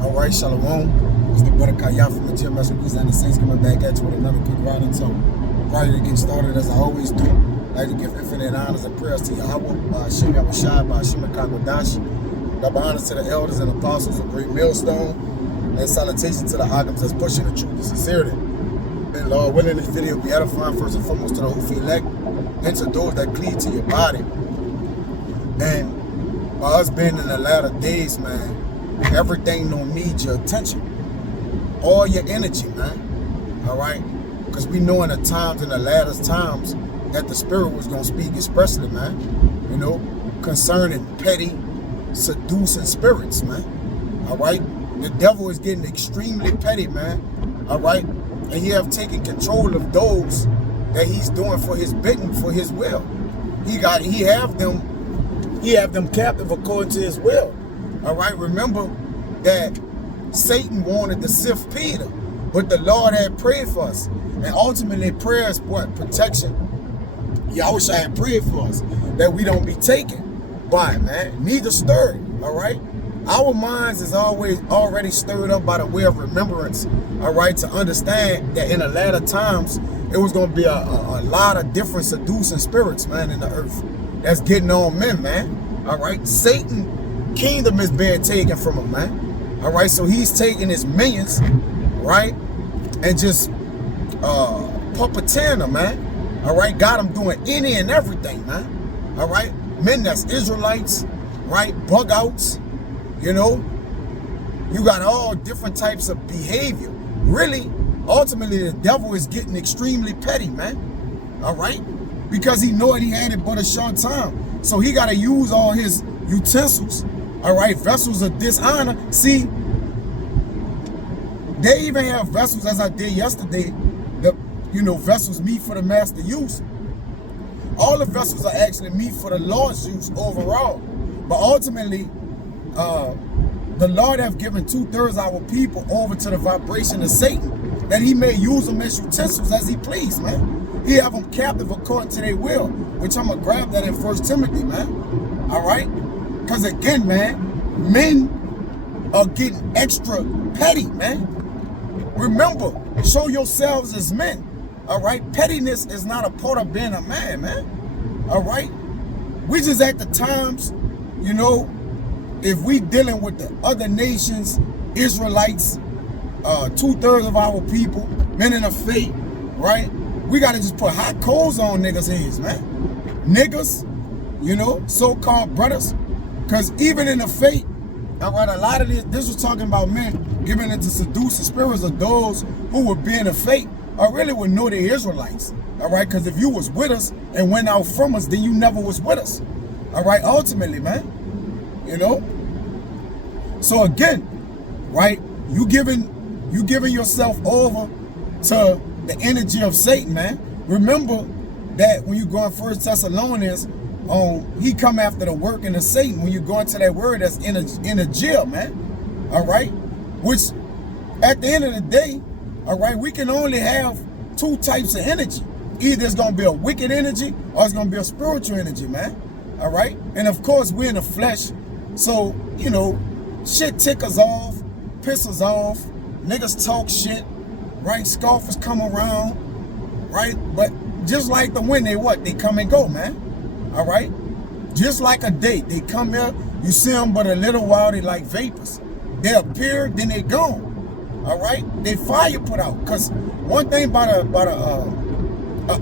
All right, Shalom. It's the brother Kaya from the GMS and the Saints coming back at you with another quick ride until prior to getting started, as I always do. I'd like to give infinite honors and prayers to Yahweh, Shem Yahushai, Shem Kakwadash. Double honors to the elders and apostles of Great Millstone. And salutation to the items that's pushing the truth and sincerity. And Lord willing, this video be edifying first and foremost to the who feel elect and to those that cleave to your body. And by us being in the latter days, man, everything don't need your attention. All your energy, man. All right? Because we know in the times, in the latter times, that the Spirit was going to speak expressly, man. You know, concerning petty, seducing spirits, man. All right? The devil is getting extremely petty, man. All right? And he have taken control of those that he's doing for his bidding, for his will. He have them captive according to his will. All right, remember that Satan wanted to sift Peter, but the Lord had prayed for us. And ultimately, prayer is what? Protection. Yahushua had prayed for us that we don't be taken by it, man. Neither stirred, all right? Our minds is always already stirred up by the way of remembrance, all right, to understand that in the latter times, it was going to be a lot of different seducing spirits, man, in the earth that's getting on men, man, all right? Satan kingdom is being taken from him, man. All right, so he's taking his minions, right, and just puppeteering them, man. All right, got them doing any and everything, man. All right, men that's Israelites, right, bug outs, you know. You got all different types of behavior. Really, ultimately, the devil is getting extremely petty, man. All right, because he know it, he had it but a short time, so he got to use all his utensils. All right, vessels of dishonor. See, they even have vessels, as I did yesterday, the, you know, vessels meet for the master use. All the vessels are actually meet for the Lord's use overall. But ultimately, the Lord have given 2/3 of our people over to the vibration of Satan, that he may use them as utensils as he please, man. He have them captive according to their will, which I'm going to grab that in 1 Timothy, man. All right? Because again, man, men are getting extra petty, man. Remember, show yourselves as men. All right? Pettiness is not a part of being a man, man. All right? We just at the times, you know, if we dealing with the other nations, Israelites, 2/3 of our people, men in the faith, right? We got to just put hot coals on niggas' heads, man. Niggas, you know, so-called brothers. Because even in the faith, all right, a lot of this was talking about men giving into seducing spirits of those who were being the faith, or really would know the Israelites. All right, because if you was with us and went out from us, then you never was with us. All right, ultimately, man, you know. So again, right, you giving yourself over to the energy of Satan, man. Remember that when you go in 1 Thessalonians, he come after the working of Satan. When you go into that word, that's in a jail, man. All right, which at the end of the day, all right, we can only have two types of energy. Either it's gonna be a wicked energy or it's gonna be a spiritual energy, man. All right, and of course we're in the flesh, so you know, shit tick us off, piss us off, niggas talk shit, right? Scoffers come around, right? But just like the wind, they come and go, man. All right, just like a day, they come here, you see them, but a little while they like vapors. They appear, then they gone. All right, they fire put out. Cause one thing about a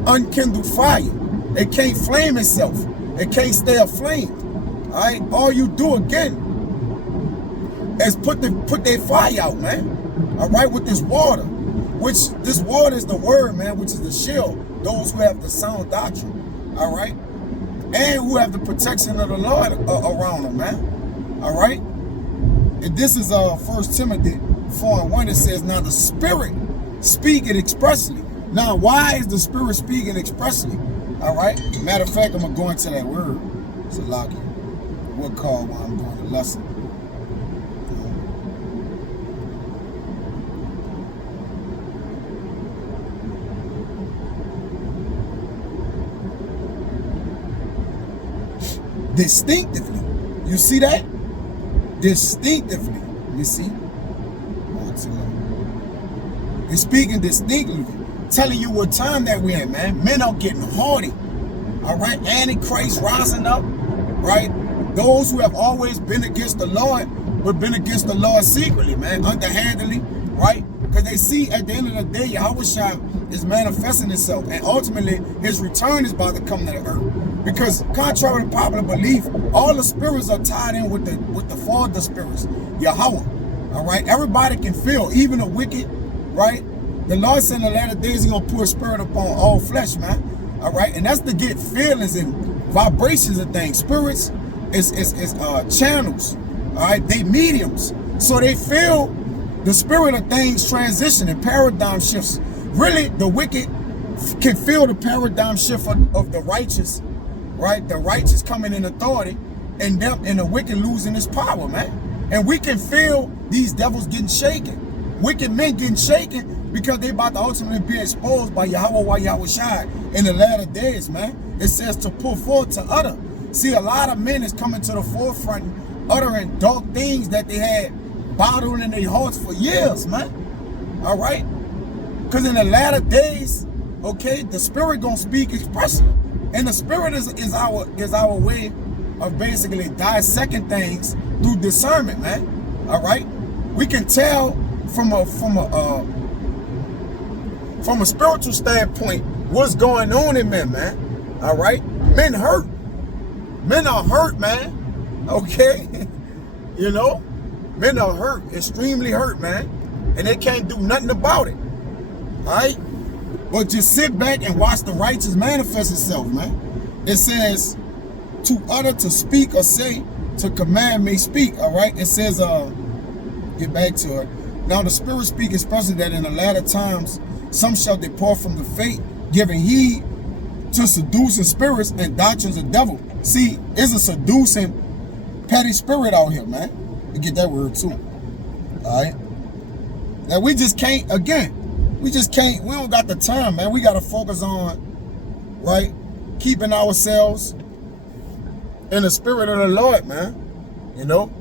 unkindled fire, it can't flame itself. It can't stay aflame. All right, all you do again is put their fire out, man. All right, with this water, which this water is the word, man, which is the shield. Those who have the sound doctrine. All right. And who have the protection of the Lord around them, man. All right? And this is 1 Timothy 4:1. It says, now the Spirit speaketh expressly. Now, why is the Spirit speaking expressly? All right? Matter of fact, I'm going to go into that word. It's a lock. What call while I'm doing the lesson? Distinctively. You see that? Distinctively. You see? to Lord. It's speaking distinctly, telling you what time that we're in, man. Men are getting haughty. All right, Antichrist rising up, right? Those who have always been against the Lord, but been against the Lord secretly, man, underhandedly, right? Because they see at the end of the day, Yahushua is manifesting himself, and ultimately his return is about to come to the earth. Because contrary to popular belief, all the spirits are tied in with the father spirits, Yahweh. All right, everybody can feel, even the wicked, right? The Lord said in the latter days he's gonna pour a spirit upon all flesh, man. All right, and that's to get feelings and vibrations of things. Spirits is channels. All right, they mediums, so they feel the spirit of things transition and paradigm shifts. Really, the wicked can feel the paradigm shift of the righteous, right? The righteous coming in authority, and the wicked losing its power, man. And we can feel these devils getting shaken, wicked men getting shaken, because they about to ultimately be exposed by Yahushua in the latter days, man. It says to pull forth to utter. See, a lot of men is coming to the forefront, uttering dark things that they had bottled in their hearts for years, man. All right? Because in the latter days, okay, the spirit gonna speak expressly. And the spirit is our way of basically dissecting things through discernment, man. All right? We can tell from a spiritual standpoint what's going on in men, man. All right? Men hurt. Men are hurt, man. Okay? You know? Men are hurt, extremely hurt, man. And they can't do nothing about it. All right? But just sit back and watch the righteous manifest itself, man. It says, to utter, to speak, or say, to command may speak, all right? It says, get back to it. Now the Spirit speak especially that in the latter times, some shall depart from the faith, giving heed to seducing spirits and doctrines of devil. See, it's a seducing petty spirit out here, man. You get that word too. All right? Now we just can't, again, we don't got the time, man. We got to focus on, right, keeping ourselves in the spirit of the Lord, man. You know?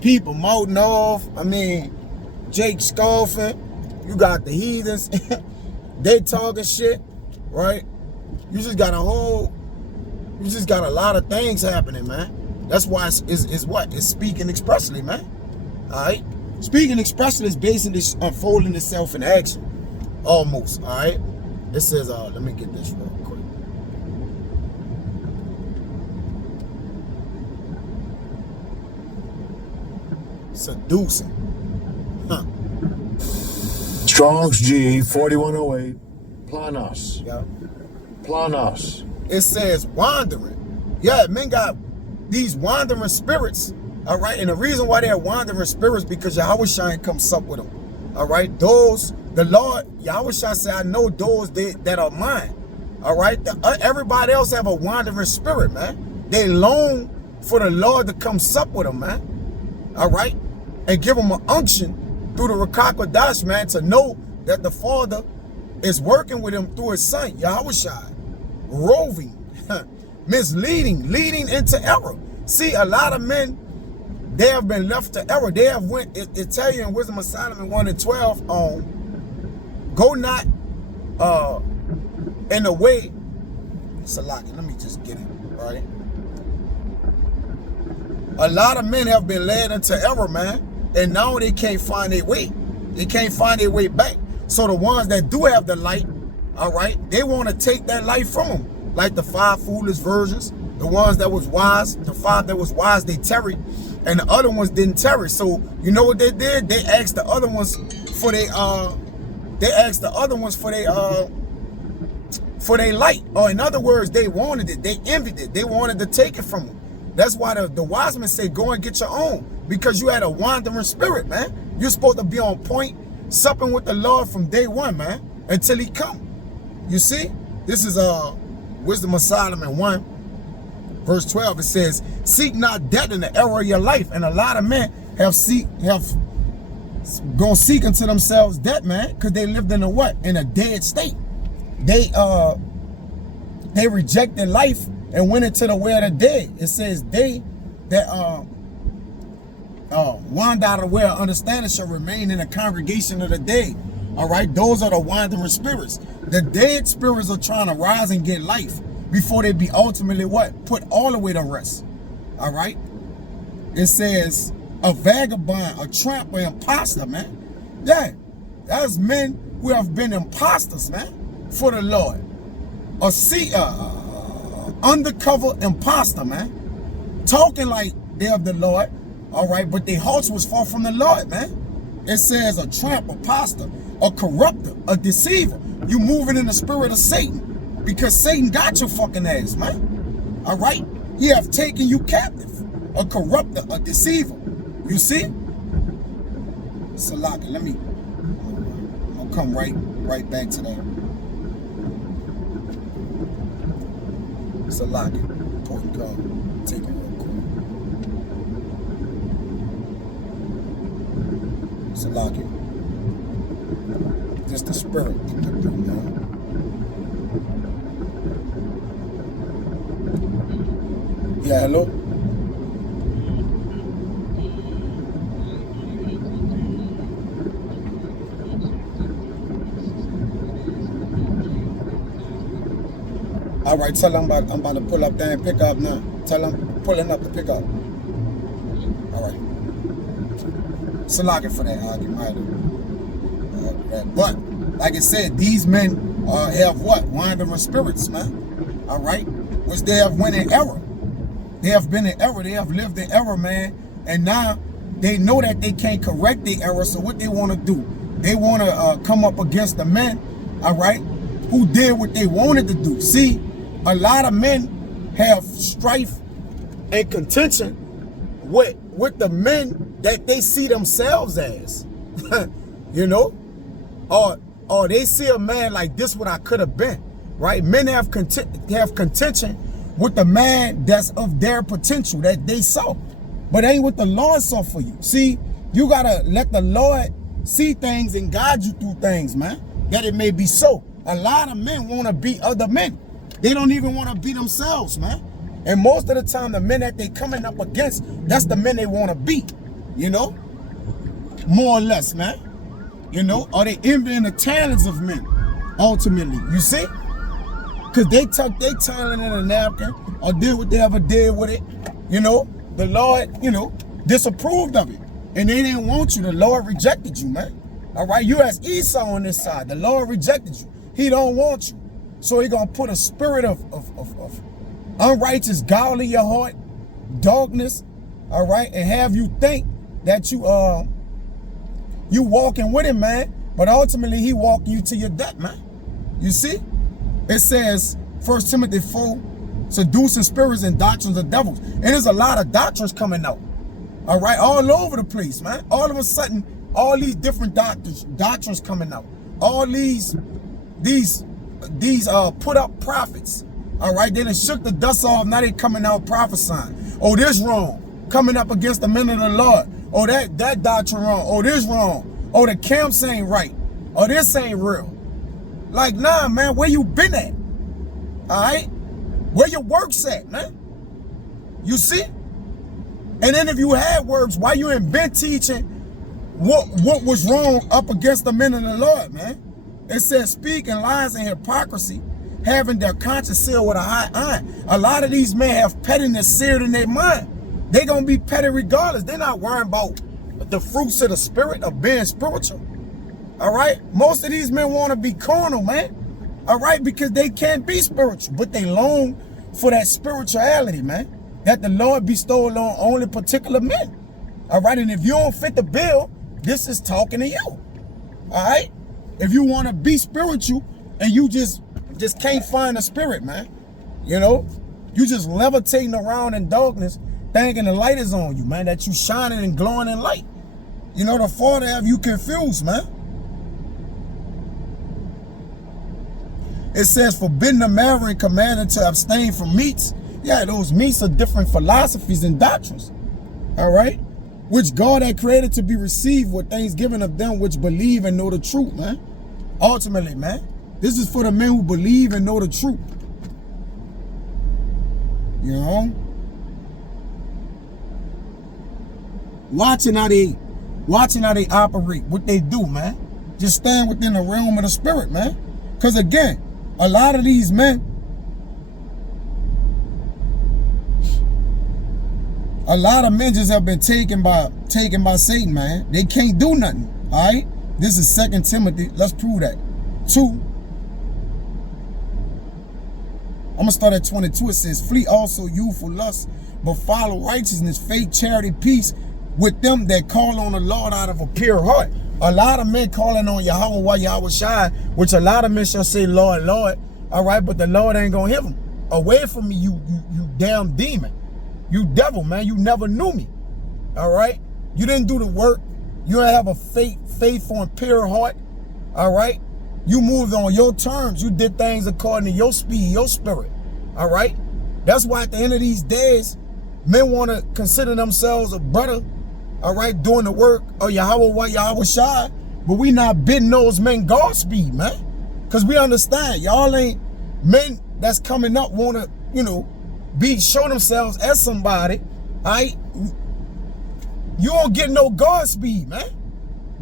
People mouthing off. I mean, Jake scoffing. You got the heathens. They talking shit, right? You just got a lot of things happening, man. That's why it's speaking expressly, man. All right? Speaking expressly is basically unfolding itself in action. Almost, all right? It says, let me get this real quick. Seducing. Huh. Strong's G 4108. Planos. Yeah. Planos. It says wandering. Yeah, men got these wandering spirits. All right, and the reason why they're wandering spirits because Yahushua comes up with them. All right, those the Lord Yahushua said, "I know those that are mine." All right, everybody else have a wandering spirit, man. They long for the Lord to come sup with them, man. All right, and give them an unction through the Rakakwadash, man, to know that the Father is working with him through his Son, Yahushua, roving, misleading, leading into error. See, a lot of men, they have been left to error. They have went, it tell you in Wisdom of Solomon 1:12, go not in the way, Salaki, let me just get it, right? A lot of men have been led into error, man, and now they can't find their way. They can't find their way back. So the ones that do have the light, all right, they want to take that light from them. Like the 5 foolish virgins, the ones that was wise, the 5 that was wise, they tarried, and the other ones didn't tarry. So you know what they did? They asked the other ones for their light. Or in other words, they wanted it. They envied it. They wanted to take it from them. That's why the wise men say, go and get your own, because you had a wandering spirit, man. You're supposed to be on point, supping with the Lord from day one, man, until he come. You see? This is Wisdom of Solomon 1, verse 12. It says, seek not death in the error of your life. And a lot of men have gonna seek unto themselves death, man, because they lived in a what? In a dead state. They rejected life and went into the way of the dead. It says they that wander out of the way of understanding shall remain in the congregation of the dead. All right, those are the wandering spirits. The dead spirits are trying to rise and get life before they be ultimately what? Put all the way to rest. All right. It says a vagabond, a tramp, or imposter, man. Yeah, that's men who have been imposters, man, for the Lord. Undercover imposter, man, talking like they're of the Lord. All right, but their hearts was far from the Lord, man. It says a tramp, a imposter, a corrupter, a deceiver. You moving in the spirit of Satan because Satan got your fucking ass, man. All right, he have taken you captive. A corrupter, a deceiver. You see? Salaka, I'll come right back to that. Salaka, important call. Take it real quick. Salaka. Just the spirit. Yeah, hello? All right, tell them I'm about to pull up there and pick up now. Tell them pulling up to pick up. All right. Salaka for that argument. But, like I said, these men have what? Wandering spirits, man. All right? Which they have went in error. They have been in error. They have lived in error, man. And now they know that they can't correct the error. So what they want to do? They want to come up against the men, all right, who did what they wanted to do. See, a lot of men have strife and contention with the men that they see themselves as, you know, or they see a man like this what I could have been, right? Men have contention with the man that's of their potential that they saw, but ain't what the Lord saw for you. See, you gotta let the Lord see things and guide you through things, man, that it may be so. A lot of men want to be other men. They don't even want to be themselves, man. And most of the time, the men that they coming up against, that's the men they want to be, you know? More or less, man. You know? Or they envying the talents of men, ultimately. You see? Because they tuck their talent in a napkin or did what they ever did with it. You know? The Lord, you know, disapproved of it. And they didn't want you. The Lord rejected you, man. All right? You as Esau on this side. The Lord rejected you. He don't want you. So he gonna put a spirit of unrighteous gall in your heart, darkness, all right, and have you think that you walking with him, man, but ultimately he walking you to your death, man. You see? It says 1 Timothy 4, seducing spirits and doctrines of devils. And there's a lot of doctrines coming out. All right, all over the place, man. All of a sudden, all these different doctrines coming out. All these put up prophets, all right, they done shook the dust off. Now they coming out prophesying. Oh, this wrong, coming up against the men of the Lord. Oh, that doctrine wrong. Oh, this wrong. Oh, the camps ain't right. Oh, this ain't real. Like, nah, man, where you been at? All right, where your works at, man? You see? And then if you had works, why you ain't been teaching what was wrong up against the men of the Lord, man? It says speaking lies and hypocrisy, having their conscience sealed with a hot iron. A lot of these men have pettiness seared in their mind. They gonna be petty regardless. They're not worrying about the fruits of the spirit of being spiritual. All right? Most of these men want to be carnal, man. All right? Because they can't be spiritual, but they long for that spirituality, man, that the Lord bestowed on only particular men. All right? And if you don't fit the bill, this is talking to you. All right? If you want to be spiritual and you just can't find the spirit, man, you know, you just levitating around in darkness, thinking the light is on you, man, that you shining and glowing in light. You know, the Father have you confused, man. It says forbidden to marry and commanded to abstain from meats. Yeah, those meats are different philosophies and doctrines, all right, which God had created to be received with thanksgiving of them which believe and know the truth, man. Ultimately, man, this is for the men who believe and know the truth. You know? watching how they operate, what they do, man. Just stand within the realm of the spirit, man. Because again, a lot of these men, just have been taken by Satan, man. They can't do nothing. All right. This is 2 Timothy. Let's prove that. 2. I'm gonna start at 22. It says, "Flee also youthful lust, but follow righteousness, faith, charity, peace with them that call on the Lord out of a pure heart." A lot of men calling on Yahweh while Yahweh shy, which a lot of men shall say, "Lord, Lord." All right, but the Lord ain't gonna hear them. Away from me, you damn demon. You devil, man. You never knew me. All right? You didn't do the work. You don't have a faithful and pure heart. All right? You moved on your terms. You did things according to your speed, your spirit. All right? That's why at the end of these days, men want to consider themselves a brother, all right, doing the work of Yahweh Shai, but we not bidding those men Godspeed, man. Because we understand, y'all ain't men that's coming up want to, show themselves as somebody, all right? You don't get no Godspeed, man.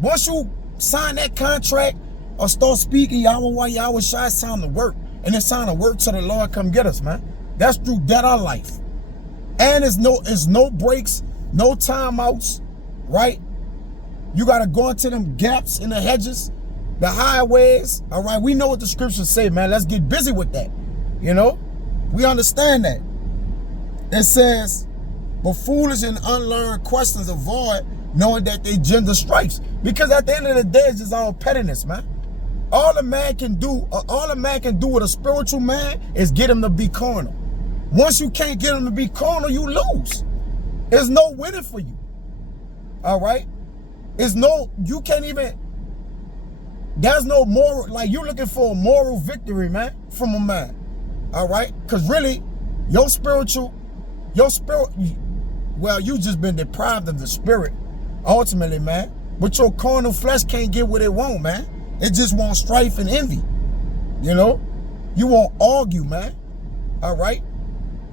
Once you sign that contract or start speaking Yahweh Shai, it's time to work. And it's time to work till the Lord come get us, man. That's through dead or life. And it's no breaks, no timeouts, right? You got to go into them gaps in the hedges, the highways, all right? We know what the scriptures say, man. Let's get busy with that, We understand that. It says, "But foolish and unlearned questions avoid, knowing that they gender stripes." Because at the end of the day, it's just all pettiness, man. All a man can do with a spiritual man is get him to be carnal. Once you can't get him to be carnal, you lose. There's no winning for you. All right? There's no moral, like you're looking for a moral victory, man, from a man. All right? Because really, your spirit, well, you just been deprived of the spirit, ultimately, man. But your carnal flesh can't get what it want, man. It just wants strife and envy. You won't argue, man. All right?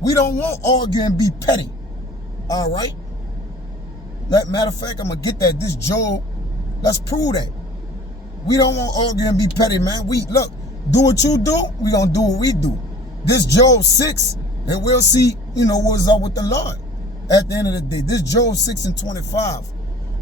We don't want to argue and be petty. All right? Matter of fact, I'm going to get that. This Job, let's prove that. We don't want to argue and be petty, man. Look, do what you do, we going to do what we do. This Job 6, and we'll see, what's up with the Lord at the end of the day. This Job 6:25.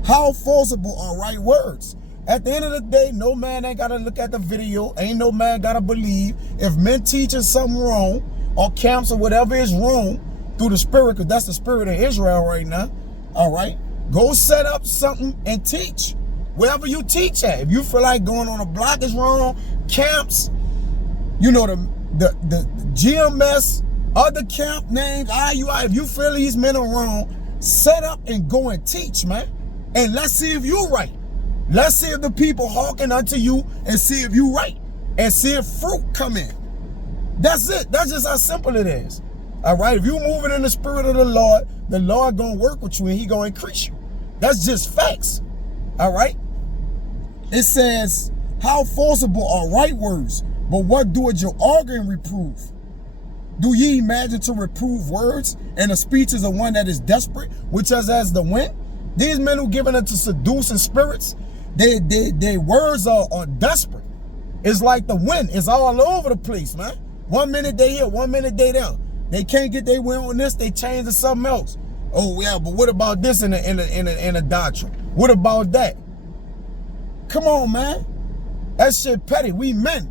How forcible are right words? At the end of the day, no man ain't got to look at the video. Ain't no man got to believe. If men teaching something wrong or counsel whatever is wrong through the spirit, because that's the spirit of Israel right now, all right, go set up something and teach. Wherever you teach at. If you feel like going on a block is wrong, camps, the GMS, other camp names, IUI, if you feel these men are wrong, set up and go and teach, man. And let's see if you're right. Let's see if the people hearken unto you and see if you right. And see if fruit come in. That's it. That's just how simple it is. All right? If you moving in the spirit of the Lord gonna work with you and he gonna increase you. That's just facts. All right? It says, how forcible are right words, but what doeth your arguing reprove? Do ye imagine to reprove words, and the speeches of one that is desperate, which is as the wind? These men who given unto seducing spirits, their words are desperate. It's like the wind. It's all over the place, man. 1 minute they here, 1 minute they there. They can't get their way on this, they change to something else. Oh yeah, but what about this in a doctrine? What about that? Come on, man. That shit petty. We men.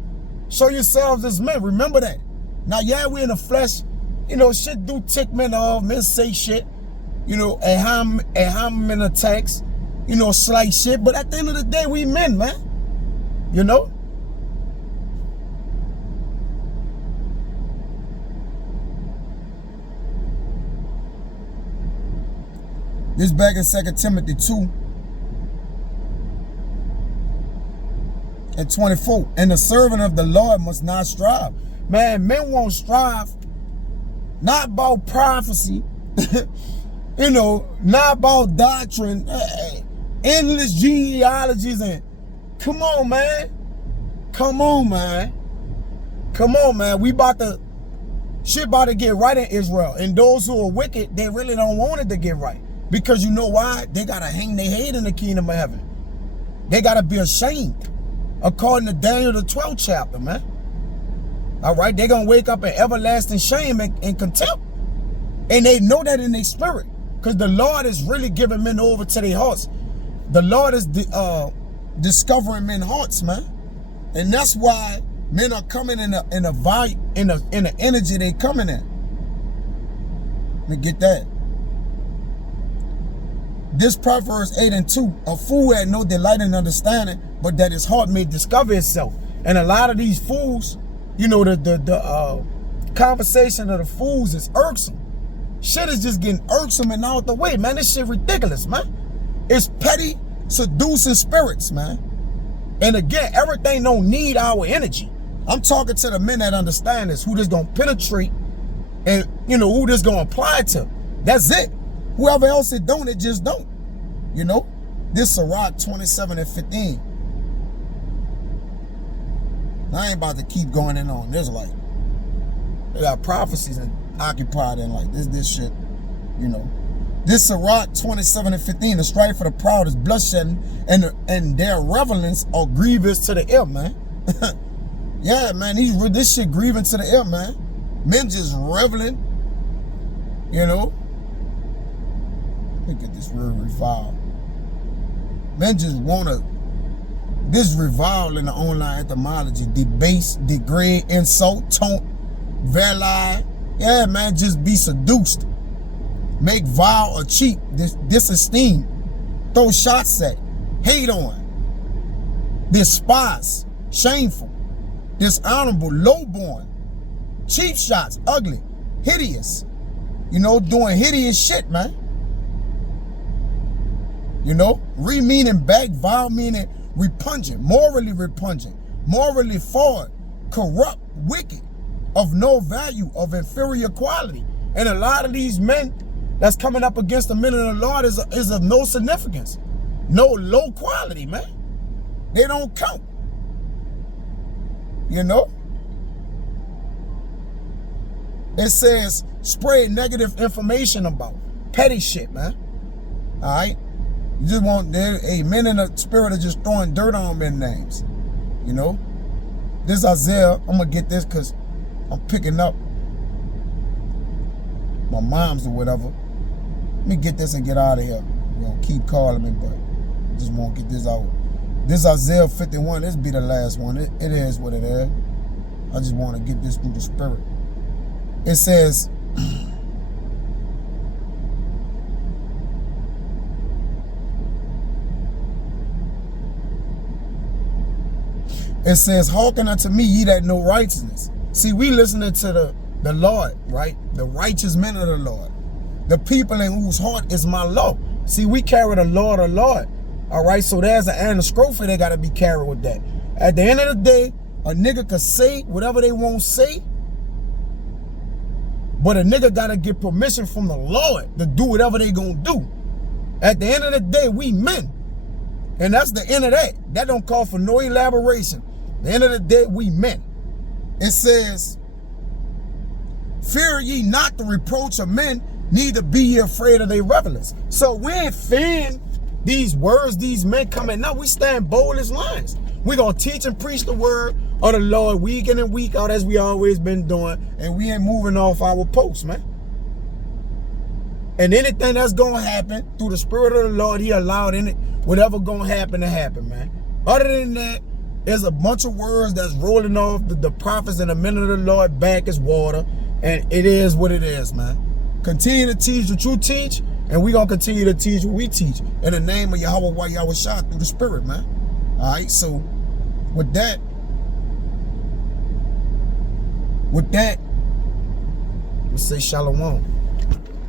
Show yourselves as men. Remember that. Now, yeah, we in the flesh. Shit do tick men off. Men say shit. And how men attacks. Slight shit. But at the end of the day, we men, man. This back in 2 Timothy 2:24. And the servant of the Lord must not strive. Man, men won't strive. Not about prophecy. Not about doctrine. Endless genealogies and come on, man. Come on, man. Come on, man. Shit about to get right in Israel. And those who are wicked, they really don't want it to get right. Because you know why? They got to hang their head in the kingdom of heaven. They got to be ashamed. According to Daniel, the 12th chapter, man. All right? They're going to wake up in everlasting shame and contempt. And they know that in their spirit. Because the Lord is really giving men over to their hearts. The Lord is discovering men's hearts, man. And that's why men are coming in the energy they coming in. Let me get that. This Proverbs 8:2, a fool had no delight in understanding, but that his heart may discover itself. And a lot of these fools, you know, the conversation of the fools is irksome. Shit is just getting irksome and out the way, man. This shit ridiculous, man. It's petty, seducing spirits, man. And again, everything don't need our energy. I'm talking to the men that understand this, who this gonna penetrate, and you know who this gonna apply to. That's it. Whoever else it don't, it just don't. You know? This Sirach 27:15. I ain't about to keep going in on this, like, they got prophecies and occupied in like this shit, you know. This Sirach 27:15, the strife for the proud is bloodshed, and their revelings are grievous to the ear, man. Yeah, man, this shit grieving to the ear, man. Men just reveling, you know. Look at this word revile. Men just wanna, this revile in the online etymology, debase, degrade, insult, taunt, value. Yeah, man, just be seduced. Make vile or cheap, disesteem, throw shots at, hate on, despise, shameful, dishonorable, lowborn, cheap shots, ugly, hideous, you know, doing hideous shit, man. You know, meaning back, vile meaning repugnant, morally forward, corrupt, wicked, of no value, of inferior quality. And a lot of these men that's coming up against the men of the Lord is of no significance. No, low quality, man. They don't count. You know? It says spread negative information about petty shit, man. All right? You just want men in the spirit of just throwing dirt on men's names. You know? This Isaiah, I'm going to get this because I'm picking up my mom's or whatever. Let me get this and get out of here. You're going to keep calling me, but I just want to get this out. This Isaiah 51, this be the last one. It is what it is. I just want to get this through the spirit. It says, it says, hearken unto me, ye that know righteousness. See, we listening to the Lord, right? The righteous men of the Lord. The people in whose heart is my law. See, we carry the Lord of Lord. All right, so there's an anastrophe that got to be carried with that. At the end of the day, a nigga could say whatever they won't say, but a nigga got to get permission from the Lord to do whatever they gonna do. At the end of the day, we men. And that's the end of that. That don't call for no elaboration. At the end of the day, we men. It says, fear ye not the reproach of men, neither be ye afraid of their revelings. So we ain't fearing these words, these men coming up. We stand bold as lions. We're going to teach and preach the word of the Lord week in and week out as we always been doing. And we ain't moving off our post, man. And anything that's going to happen through the Spirit of the Lord, He allowed in it, whatever going to happen, man. Other than that, there's a bunch of words that's rolling off the prophets and the men of the Lord back as water. And it is what it is, man. Continue to teach what you teach, and we're going to continue to teach what we teach. In the name of Yahweh Yahweh through the Spirit, man. All right, so with that, let's say shalom.